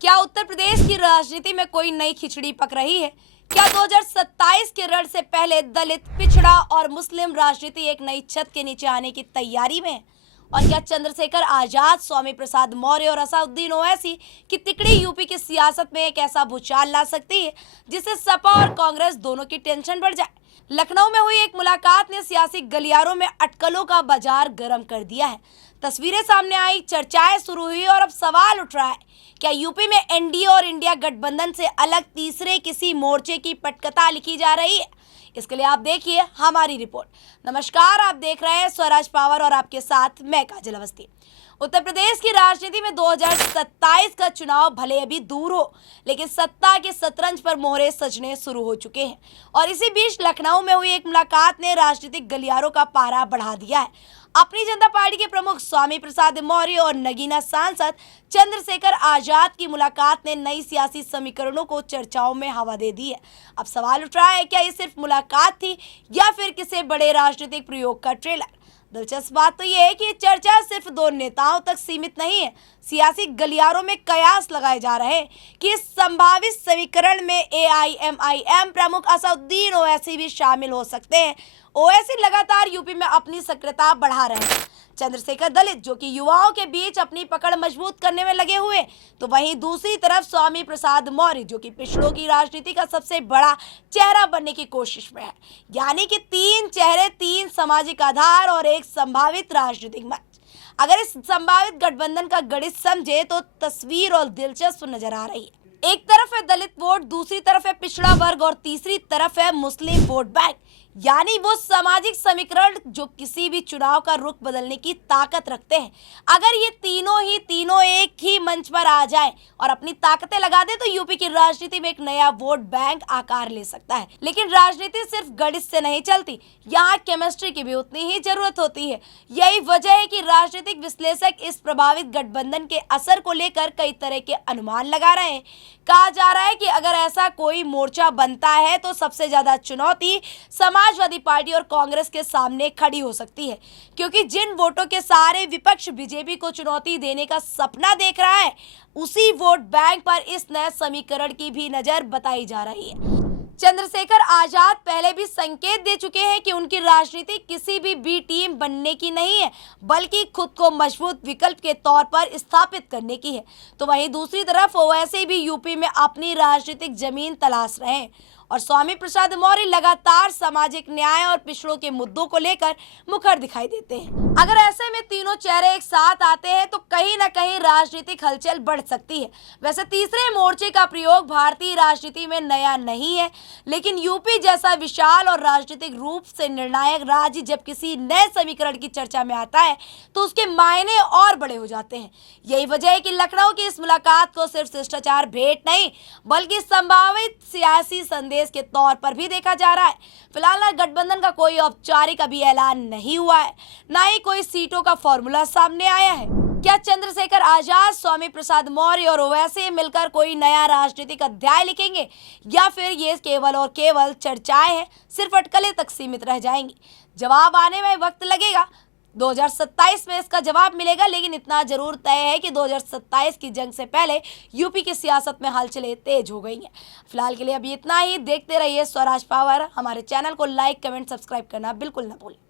क्या उत्तर प्रदेश की राजनीति में कोई नई खिचड़ी पक रही है? क्या 2027 के रण से पहले दलित, पिछड़ा और मुस्लिम राजनीति एक नई छत के नीचे आने की तैयारी में है? और क्या चंद्रशेखर आजाद, स्वामी प्रसाद मौर्य और असादुद्दीन ओवैसी की तिकड़ी यूपी की सियासत में एक ऐसा भूचाल ला सकती है जिससे सपा और कांग्रेस दोनों की टेंशन बढ़ जाए? लखनऊ में हुई एक मुलाकात ने सियासी गलियारों में अटकलों का बाजार गर्म कर दिया है। तस्वीरें सामने आई, चर्चाएं शुरू हुई और अब सवाल उठ रहा है, क्या यूपी में एनडीए और इंडिया गठबंधन से अलग तीसरे किसी मोर्चे की पटकथा लिखी जा रही है? इसके लिए आप देखिए हमारी रिपोर्ट। नमस्कार, आप देख रहे हैं स्वराज पावर और आपके साथ मैं काजल अवस्थी। उत्तर प्रदेश की राजनीति में 2027 का चुनाव भले अभी दूर हो, लेकिन सत्ता के शतरंज पर मोहरे सजने शुरू हो चुके हैं। और इसी बीच लखनऊ में हुई एक मुलाकात ने राजनीतिक गलियारों का पारा बढ़ा दिया है। अपनी जनता पार्टी के प्रमुख स्वामी प्रसाद मौर्य और नगीना सांसद चंद्रशेखर आजाद की मुलाकात ने नई सियासी समीकरणों को चर्चाओं में हवा दे दी है। अब सवाल उठ रहा है, क्या ये सिर्फ मुलाकात थी या फिर किसी बड़े राजनीतिक प्रयोग का ट्रेलर? दिलचस्प बात तो यह है कि ये चर्चा सिर्फ दो नेताओं तक सीमित नहीं है। सियासी गलियारों में कयास लगाए जा रहे हैं कि इस संभावित समीकरण में एआईएमआईएम प्रमुख असादुद्दीन ओवैसी भी शामिल हो सकते हैं। ओवैसी लगातार यूपी में अपनी सक्रियता बढ़ा रहे हैं। चंद्रशेखर दलित, जो कि युवाओं के बीच अपनी पकड़ मजबूत करने में लगे हुए, तो वहीं दूसरी तरफ स्वामी प्रसाद मौर्य, जो कि पिछड़ों की राजनीति का सबसे बड़ा चेहरा बनने की कोशिश में है। यानी कि तीन चेहरे, तीन सामाजिक आधार और एक संभावित राजनीतिक मंच। अगर इस संभावित गठबंधन का गणित समझे तो तस्वीर और दिलचस्प नजर आ रही है। एक तरफ है दलित वोट, दूसरी तरफ है पिछड़ा वर्ग और तीसरी तरफ है मुस्लिम वोट बैंक। यानी वो सामाजिक समीकरण जो किसी भी चुनाव का रुख बदलने की ताकत रखते हैं। अगर ये तीनों एक ही मंच पर आ जाएं और अपनी ताकतें लगा दें तो यूपी की राजनीति में एक नया वोट बैंक आकार ले सकता है। लेकिन राजनीति सिर्फ गणित से नहीं चलती, यहाँ केमिस्ट्री की भी उतनी ही जरूरत होती है। यही वजह है कि राजनीतिक विश्लेषक इस प्रभावित गठबंधन के असर को लेकर कई तरह के अनुमान लगा रहे हैं। कहा जा रहा है कि अगर ऐसा कोई मोर्चा बनता है तो सबसे ज्यादा चुनौती समाजवादी पार्टी और कांग्रेस के सामने खड़ी हो सकती है, क्योंकि जिन वोटों के सारे विपक्ष बीजेपी को चुनौती देने का सपना देख रहा है, उसी वोट बैंक पर इस नए समीकरण की भी नजर बताई जा रही है। चंद्रशेखर आजाद पहले भी संकेत दे चुके हैं कि उनकी राजनीति किसी भी बी टीम बनने की नहीं है, बल्कि खुद को मजबूत विकल्प के तौर पर स्थापित करने की है। तो वहीं दूसरी तरफ ओवैसी भी यूपी में अपनी राजनीतिक जमीन तलाश रहे हैं और स्वामी प्रसाद मौर्य लगातार सामाजिक न्याय और पिछड़ों के मुद्दों को लेकर मुखर दिखाई देते हैं। अगर ऐसे में तीनों चेहरे एक साथ आते हैं तो कहीं ना कहीं राजनीतिक हलचल बढ़ सकती है। वैसे तीसरे मोर्चे का प्रयोग भारतीय राजनीति में नया नहीं है, लेकिन यूपी जैसा विशाल और राजनीतिक रूप से निर्णायक राज्य जब किसी नए समीकरण की चर्चा में आता है तो उसके मायने और बड़े हो जाते हैं। यही वजह है कि लखनऊ की इस मुलाकात को सिर्फ शिष्टाचार भेंट नहीं, बल्कि संभावित सियासी संदेश के तौर पर भी देखा जा रहा है। फिलहाल गठबंधन का कोई औपचारिक अभी ऐलान नहीं हुआ है, ना ही कोई सीटों का फॉर्मूला सामने आया है। क्या चंद्रशेखर आजाद, स्वामी प्रसाद मौर्य और ओवैसी मिलकर कोई नया राजनीतिक अध्याय लिखेंगे, या फिर ये केवल और केवल चर्चाएं हैं, सिर्फ अटकलें तक सीमित रह जाएंगी? जवाब आने में वक्त लगेगा। 2027 में इसका जवाब मिलेगा, लेकिन इतना जरूर तय है कि 2027 की जंग से पहले यूपी की सियासत में हलचलें तेज हो गई हैं। फिलहाल के लिए अभी इतना ही। देखते रहिए स्वराज पावर। हमारे चैनल को लाइक, कमेंट, सब्सक्राइब करना बिल्कुल न भूलें।